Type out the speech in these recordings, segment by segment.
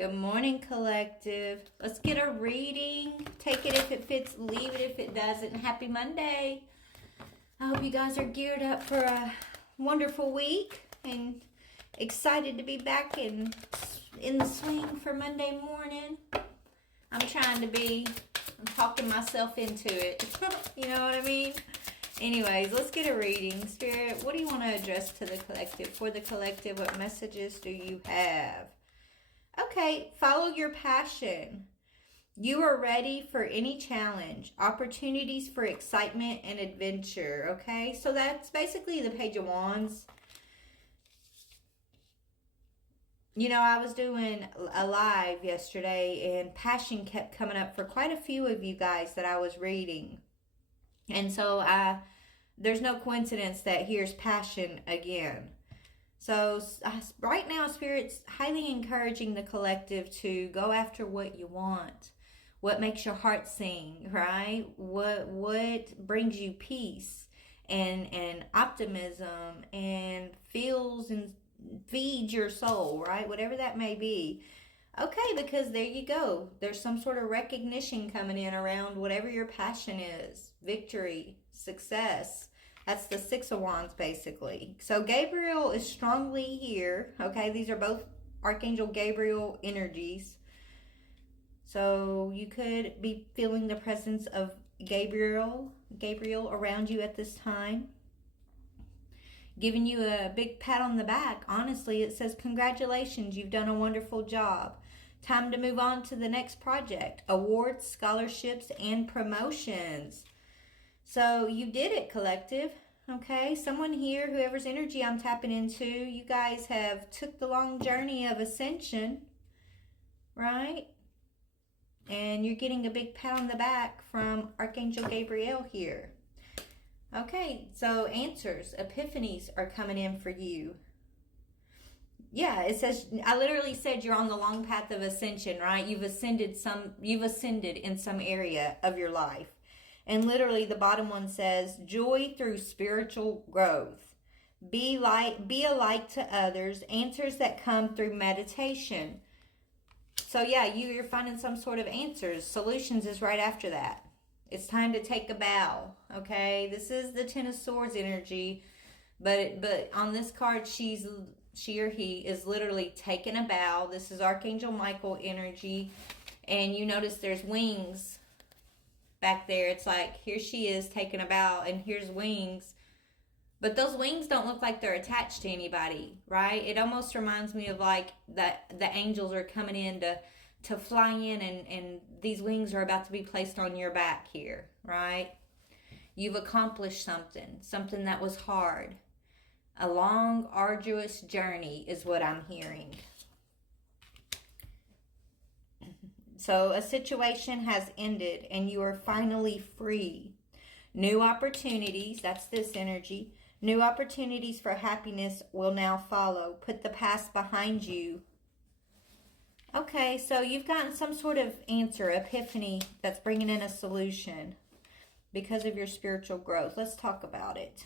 Good morning, collective. Let's get a reading. Take it if it fits, leave it if it doesn't. Happy Monday. I hope you guys are geared up for a wonderful week and excited to be back in the swing for Monday morning. I'm talking myself into it. You know what I mean? Anyways, let's get a reading. Spirit, what do you want to address to the collective? For the collective, what messages do you have? Okay, follow your passion. You are ready for any challenge, opportunities for excitement and adventure, okay? So that's basically the Page of Wands. You know, I was doing a live yesterday and passion kept coming up for quite a few of you guys that I was reading. And so there's no coincidence that here's passion again. So right now, Spirit's highly encouraging the collective to go after what you want, what makes your heart sing, right? What brings you peace and optimism and feels and feeds your soul, right? Whatever that may be. Okay, because there you go. There's some sort of recognition coming in around whatever your passion is. Victory, success. That's the Six of Wands, basically. So Gabriel is strongly here. Okay, these are both Archangel Gabriel energies. So you could be feeling the presence of Gabriel around you at this time. Giving you a big pat on the back. Honestly, it says, congratulations, you've done a wonderful job. Time to move on to the next project. Awards, scholarships, and promotions. So you did it, collective. Okay, someone here, whoever's energy I'm tapping into, you guys have took the long journey of ascension, right? And you're getting a big pat on the back from Archangel Gabriel here. Okay, so answers, epiphanies are coming in for you. Yeah, it says, I literally said you're on the long path of ascension, right? You've ascended in some area of your life. And literally the bottom one says, joy through spiritual growth. Be a light to others. Answers that come through meditation. So yeah, you're finding some sort of answers. Solutions is right after that. It's time to take a bow. Okay, this is the Ten of Swords energy. But on this card, she or he is literally taking a bow. This is Archangel Michael energy. And you notice there's wings back there. It's like, here she is taking a bow and here's wings. But those wings don't look like they're attached to anybody, right? It almost reminds me of like that the angels are coming in to fly in and these wings are about to be placed on your back here, right? You've accomplished something that was hard. A long, arduous journey is what I'm hearing. So a situation has ended and you are finally free. New opportunities, that's this energy. New opportunities for happiness will now follow. Put the past behind you. Okay, so you've gotten some sort of answer, epiphany, that's bringing in a solution because of your spiritual growth. Let's talk about it.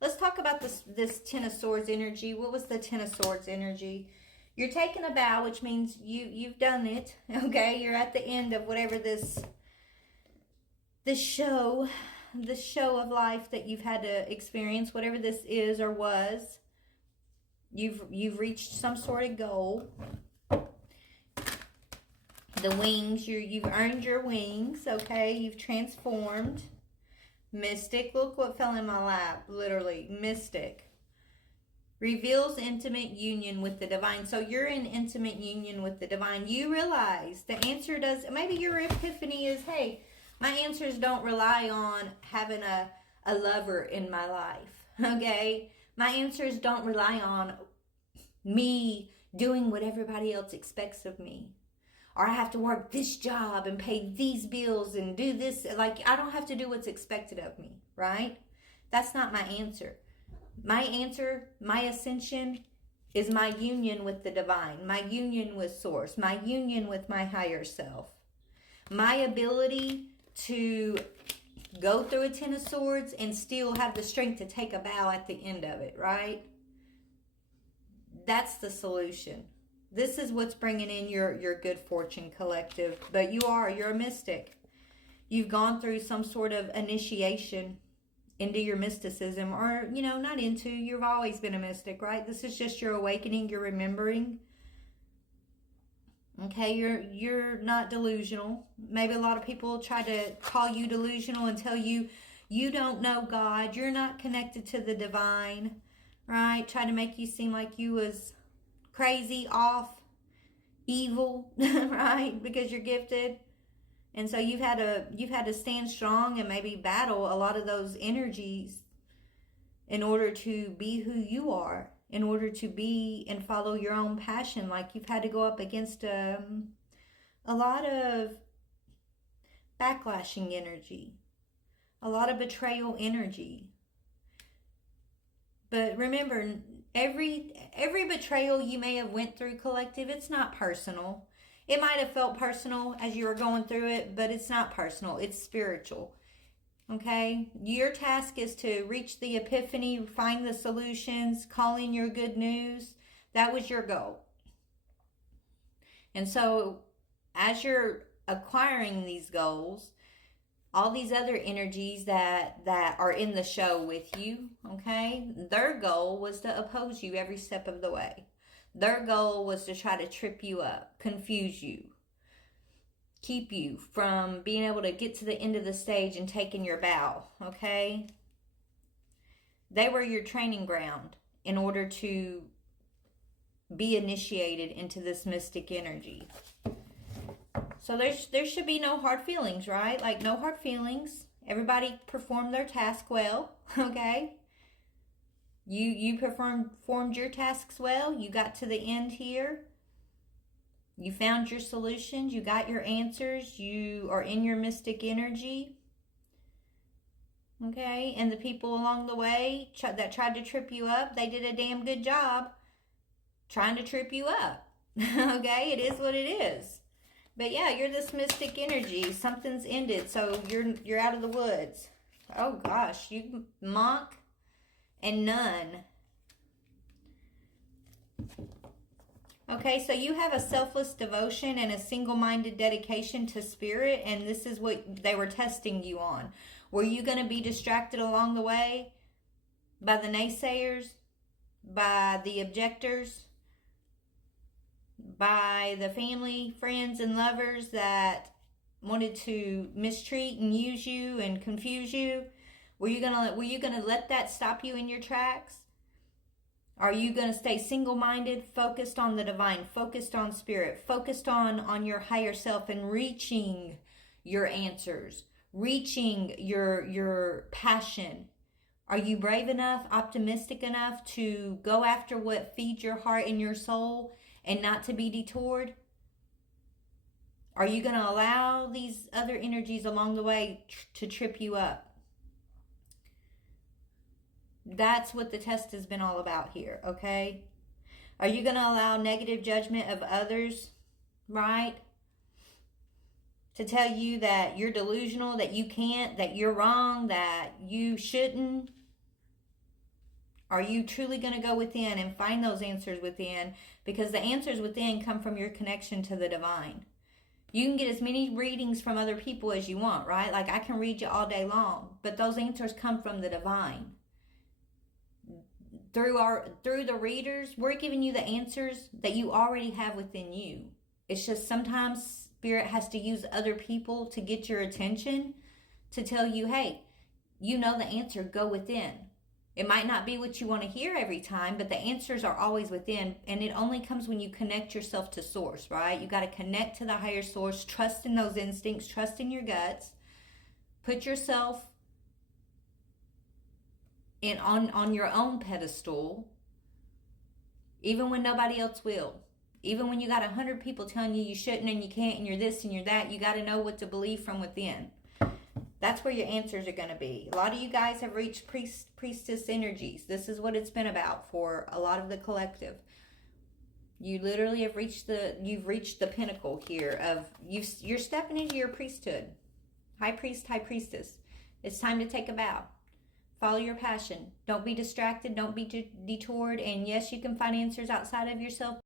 Let's talk about this Ten of Swords energy. What was the Ten of Swords energy? You're taking a bow, which means you've done it. Okay, you're at the end of whatever this show of life that you've had to experience, whatever this is or was. You've reached some sort of goal. The wings, you've earned your wings. Okay, you've transformed. Mystic, look what fell in my lap. Literally, mystic. Reveals intimate union with the divine. So you're in intimate union with the divine. You realize the answer does, maybe your epiphany is, hey, my answers don't rely on having a lover in my life, okay? My answers don't rely on me doing what everybody else expects of me. Or I have to work this job and pay these bills and do this. Like, I don't have to do what's expected of me, right? That's not my answer. My answer, my ascension, is my union with the divine, my union with source, my union with my higher self. My ability to go through a Ten of Swords and still have the strength to take a bow at the end of it, right? That's the solution. This is what's bringing in your good fortune, collective. But you're a mystic. You've gone through some sort of initiation into your mysticism, or, not into, you've always been a mystic, right? This is just your awakening, your remembering. Okay, you're not delusional. Maybe a lot of people try to call you delusional and tell you you don't know God, you're not connected to the divine, right? Try to make you seem like you was crazy, off, evil, right? Because you're gifted. And so you've had to stand strong and maybe battle a lot of those energies in order to be who you are, in order to be and follow your own passion. Like, you've had to go up against a lot of backlashing energy, a lot of betrayal energy. But remember, every betrayal you may have went through, collective, it's not personal. It might have felt personal as you were going through it, but it's not personal. It's spiritual. Okay? Your task is to reach the epiphany, find the solutions, call in your good news. That was your goal. And so, as you're acquiring these goals, all these other energies that are in the show with you, okay, their goal was to oppose you every step of the way. Their goal was to try to trip you up, confuse you, keep you from being able to get to the end of the stage and taking your bow, okay? They were your training ground in order to be initiated into this mystic energy. So there should be no hard feelings, right? Like, no hard feelings. Everybody performed their task well, okay? You performed your tasks well. You got to the end here. You found your solutions. You got your answers. You are in your mystic energy. Okay? And the people along the way that tried to trip you up, they did a damn good job trying to trip you up. Okay? It is what it is. But yeah, you're this mystic energy. Something's ended, so you're out of the woods. Oh gosh, you monk and nun. Okay, so you have a selfless devotion and a single-minded dedication to spirit, and this is what they were testing you on. Were you going to be distracted along the way by the naysayers, by the objectors, by the family, friends, and lovers that wanted to mistreat and use you and confuse you? Were you gonna let that stop you in your tracks? Are you gonna stay single-minded, focused on the divine, focused on spirit, focused on your higher self and reaching your answers, reaching your passion? Are you brave enough, optimistic enough to go after what feeds your heart and your soul and not to be detoured? Are you going to allow these other energies along the way to trip you up? That's what the test has been all about here, okay? Are you going to allow negative judgment of others, right, to tell you that you're delusional, that you can't, that you're wrong, that you shouldn't? Are you truly going to go within and find those answers within? Because the answers within come from your connection to the divine. You can get as many readings from other people as you want, right? Like, I can read you all day long, but those answers come from the divine. Through the readers, we're giving you the answers that you already have within you. It's just sometimes spirit has to use other people to get your attention, to tell you, hey, you know the answer, go within. It might not be what you want to hear every time, but the answers are always within, and it only comes when you connect yourself to source, right? You got to connect to the higher source, trust in those instincts, trust in your guts, put yourself on your own pedestal, even when nobody else will. Even when you got 100 people telling you shouldn't and you can't and you're this and you're that, you got to know what to believe from within. That's where your answers are going to be. A lot of you guys have reached priestess energies. This is what it's been about for a lot of the collective. You literally have reached you've reached the pinnacle here of you're stepping into your priesthood. High priest, high priestess. It's time to take a bow. Follow your passion. Don't be distracted. Don't be detoured. And yes, you can find answers outside of yourself.